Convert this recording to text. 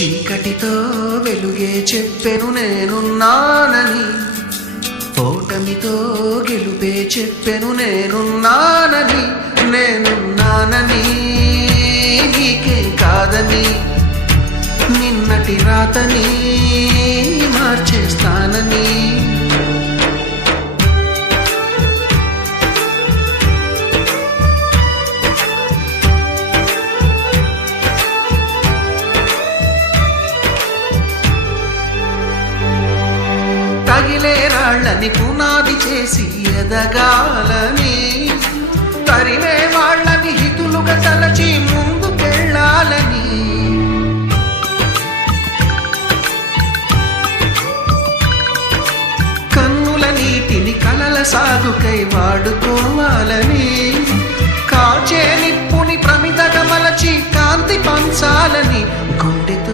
చీకటితో వెలుగే చెప్పెను నేనున్నానని, ఓటమితో గెలుపే చెప్పెను నేనున్నానని. నేనున్నానని నీకేం కాదని, నిన్నటి రాతని మార్చేస్తానని. తగిలే రాళ్ళని పునాది చేసి ఎదగాలని, తరిమే వాళ్ళని హితులుగా తలచి ముందుకెళ్ళాలని. కన్నుల నీటిని కలల సాగుకై వాడుకోవాలని, కాచే నిప్పుని ప్రమిదగా మలచి కాంతి పంచాలని.